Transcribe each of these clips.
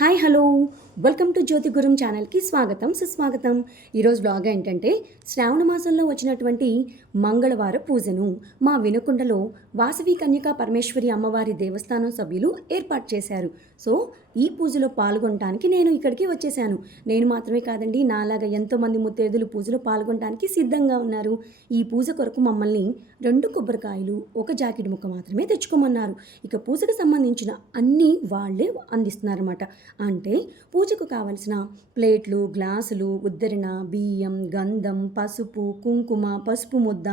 Hi hello welcome to Jyothi Guram ఛానల్కి స్వాగతం సుస్వాగతం. ఈరోజు బ్లాగ్ ఏంటంటే శ్రావణ మాసంలో వచ్చినటువంటి మంగళవార పూజను మా వినుకొండలో వాసవి కన్యకా పరమేశ్వరి అమ్మవారి దేవస్థానం సభ్యులు ఏర్పాటు చేశారు. సో ఈ పూజలో పాల్గొనడానికి నేను ఇక్కడికి వచ్చేసాను నేను మాత్రమే కాదండి నాలాగా ఎంతోమంది ముత్తేదులు పూజలో పాల్గొనడానికి సిద్ధంగా ఉన్నారు. ఈ పూజ కొరకు మమ్మల్ని రెండు కొబ్బరికాయలు ఒక జాకెట్ ముక్క మాత్రమే తెచ్చుకోమన్నారు. ఇక పూజకు సంబంధించిన అన్నీ వాళ్ళే అందిస్తున్నారన్నమాట. అంటే పూజకు కావలసిన ప్లేట్లు గ్లాసులు ఉద్దరణ బియ్యం గంధం పసుపు కుంకుమ పసుపు ముద్ద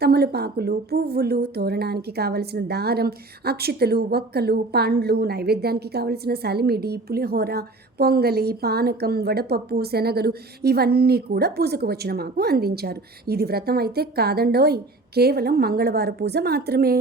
తమలపాకులు పువ్వులు తోరణానికి కావలసిన దారం అక్షితలు ఒక్కలు పండ్లు నైవేద్యానికి కావలసిన సలిమిడి పులిహోర పొంగలి పానకం వడపప్పు శనగలు ఇవన్నీ కూడా పూజకు వచ్చిన మాకు అందించారు. ఇది వ్రతం అయితే కాదండోయ్ కేవలం మంగళవార పూజ మాత్రమే.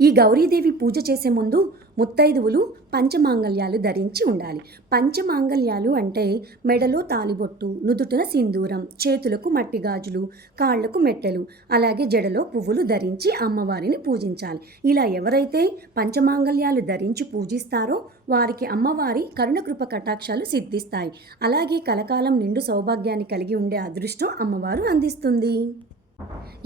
ఈ గౌరీదేవి పూజ చేసే ముందు ముత్తైదువులు పంచమాంగల్యాలు ధరించి ఉండాలి. పంచమాంగల్యాలు అంటే మెడలో తాలిబొట్టు నుదుటిన సింధూరం చేతులకు మట్టి గాజులు కాళ్ళకు మెట్టెలు అలాగే జడలో పువ్వులు ధరించి అమ్మవారిని పూజించాలి. ఇలా ఎవరైతే పంచమాంగల్యాలు ధరించి పూజిస్తారో వారికి అమ్మవారి కరుణకృప కటాక్షాలు సిద్ధిస్తాయి. అలాగే కలకాలం నిండు సౌభాగ్యాన్ని కలిగి ఉండే అదృష్టం అమ్మవారు అందిస్తుంది.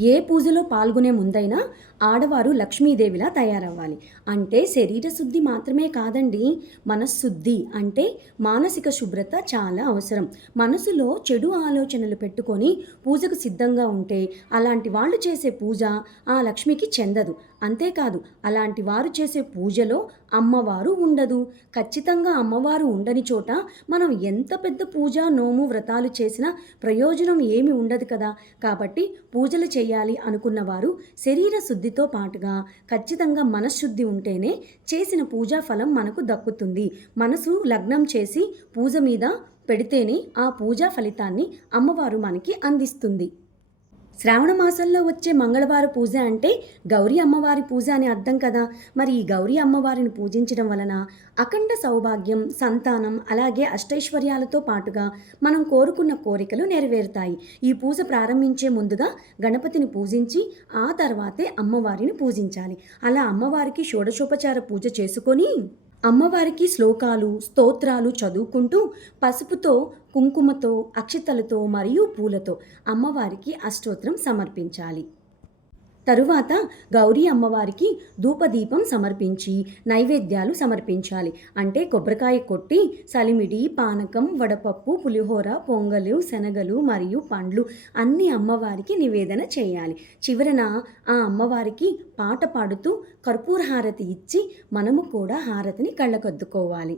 ఏ పూజలో పాల్గొనే ముందైనా ఆడవారు లక్ష్మీదేవిలా తయారవ్వాలి. అంటే శరీర శుద్ధి మాత్రమే కాదండి మనశ్శుద్ధి అంటే మానసిక శుభ్రత చాలా అవసరం. మనసులో చెడు ఆలోచనలు పెట్టుకొని పూజకు సిద్ధంగా ఉంటే అలాంటి వాళ్ళు చేసే పూజ ఆ లక్ష్మికి చెందదు. అంతేకాదు అలాంటి వారు చేసే పూజలో అమ్మవారు ఉండదు. ఖచ్చితంగా అమ్మవారు ఉండని చోట మనం ఎంత పెద్ద పూజ నోము వ్రతాలు చేసినా ప్రయోజనం ఏమి ఉండదు కదా. కాబట్టి పూజలు చేయాలి అనుకున్న వారు శరీర శుద్ధితో పాటుగా ఖచ్చితంగా మనశ్శుద్ధి ఉంటేనే చేసిన పూజా ఫలం మనకు దక్కుతుంది. మనసు లగ్నం చేసి పూజ మీద పెడితేనే ఆ పూజా ఫలితాన్ని అమ్మవారు మనకి అందిస్తుంది. శ్రావణ మాసంలో వచ్చే మంగళవార పూజ అంటే గౌరీ అమ్మవారి పూజ అని అర్థం కదా. మరి ఈ గౌరీ అమ్మవారిని పూజించడం వలన అఖండ సౌభాగ్యం సంతానం అలాగే అష్టైశ్వర్యాలతో పాటుగా మనం కోరుకున్న కోరికలు నెరవేరుతాయి. ఈ పూజ ప్రారంభించే ముందుగా గణపతిని పూజించి ఆ తర్వాతే అమ్మవారిని పూజించాలి. అలా అమ్మవారికి షోడశోపచార పూజ చేసుకొని అమ్మవారికి శ్లోకాలు స్తోత్రాలు చదువుకుంటూ పసుపుతో కుంకుమతో అక్షతలతో మరియు పూలతో అమ్మవారికి అష్టోత్రం సమర్పించాలి. తరువాత గౌరీ అమ్మవారికి ధూపదీపం సమర్పించి నైవేద్యాలు సమర్పించాలి. అంటే కొబ్బరికాయ కొట్టి సలిమిడి పానకం వడపప్పు పులిహోర పొంగలు శనగలు మరియు పండ్లు అన్ని అమ్మవారికి నివేదన చేయాలి. చివరన ఆ అమ్మవారికి పాట పాడుతూ కర్పూర హారతి ఇచ్చి మనము కూడా హారతిని కళ్ళకద్దుకోవాలి.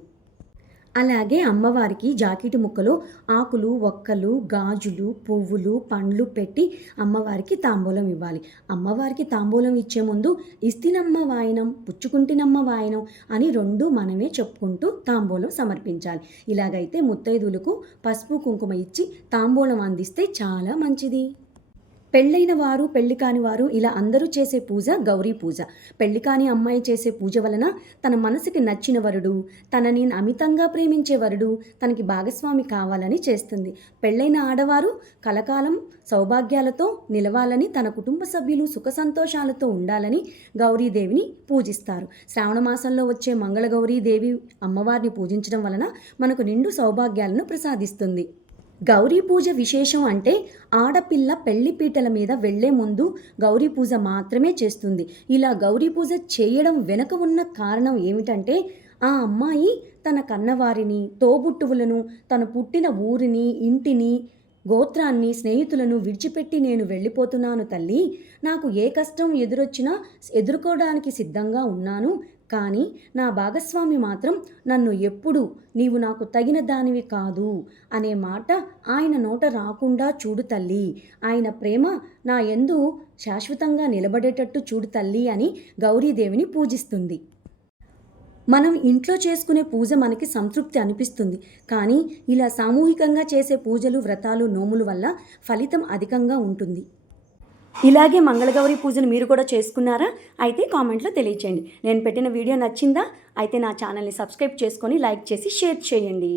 అలాగే అమ్మవారికి జాకెట్ ముక్కలో ఆకులు ఒక్కలు గాజులు పువ్వులు పండ్లు పెట్టి అమ్మవారికి తాంబూలం ఇవ్వాలి. అమ్మవారికి తాంబూలం ఇచ్చే ముందు ఇస్తినమ్మ వాయనం పుచ్చుకుంటినమ్మ వాయనం అని రెండు మనమే చెప్పుకుంటూ తాంబూలం సమర్పించాలి. ఇలాగైతే ముత్తైదులకు పసుపు కుంకుమ ఇచ్చి తాంబూలం అందిస్తే చాలా మంచిది. పెళ్ళైన వారు పెళ్ళి కాని వారు ఇలా అందరూ చేసే పూజ గౌరీ పూజ. పెళ్ళి కాని అమ్మాయి చేసే పూజ వలన తన మనసుకి నచ్చిన వరుడు తనని అమితంగా ప్రేమించే వరుడు తనకి భాగస్వామి కావాలని చేస్తుంది. పెళ్ళైన ఆడవారు కలకాలం సౌభాగ్యాలతో నిలవాలని తన కుటుంబ సభ్యులు సుఖ సంతోషాలతో ఉండాలని గౌరీదేవిని పూజిస్తారు. శ్రావణ మాసంలో వచ్చే మంగళగౌరీదేవి అమ్మవారిని పూజించడం వలన మనకు నిండు సౌభాగ్యాలను ప్రసాదిస్తుంది. గౌరీ పూజ విశేషం అంటే ఆడపిల్ల పెళ్ళి పీటల మీద వెళ్ళే ముందు గౌరీ పూజ మాత్రమే చేస్తుంది. ఇలా గౌరీ పూజ చేయడం వెనుక ఉన్న కారణం ఏమిటంటే ఆ అమ్మాయి తన కన్నవారిని తోబుట్టువులను తను పుట్టిన ఊరిని ఇంటిని గోత్రాన్ని స్నేహితులను విడిచిపెట్టి నేను వెళ్ళిపోతున్నాను తల్లి. నాకు ఏ కష్టం ఎదురొచ్చినా ఎదుర్కోవడానికి సిద్ధంగా ఉన్నాను. కానీ నా భాగస్వామి మాత్రం నన్ను ఎప్పుడు నీవు నాకు తగిన దానివి కాదు అనే మాట ఆయన నోట రాకుండా చూడు తల్లి. ఆయన ప్రేమ నా ఎందు శాశ్వతంగా నిలబడేటట్టు చూడు తల్లి అని గౌరీదేవిని పూజిస్తుంది. మనం ఇంట్లో చేసుకునే పూజ మనకి సంతృప్తి అనిపిస్తుంది. కానీ ఇలా సామూహికంగా చేసే పూజలు వ్రతాలు నోములు వల్ల ఫలితం అధికంగా ఉంటుంది. ఇలాగే మంగళగౌరి పూజను మీరు కూడా చేసుకున్నారా? అయితే కామెంట్లో తెలియచేయండి. నేను పెట్టిన వీడియో నచ్చిందా? అయితే నా ఛానల్ని సబ్స్క్రైబ్ చేసుకొని లైక్ చేసి షేర్ చేయండి.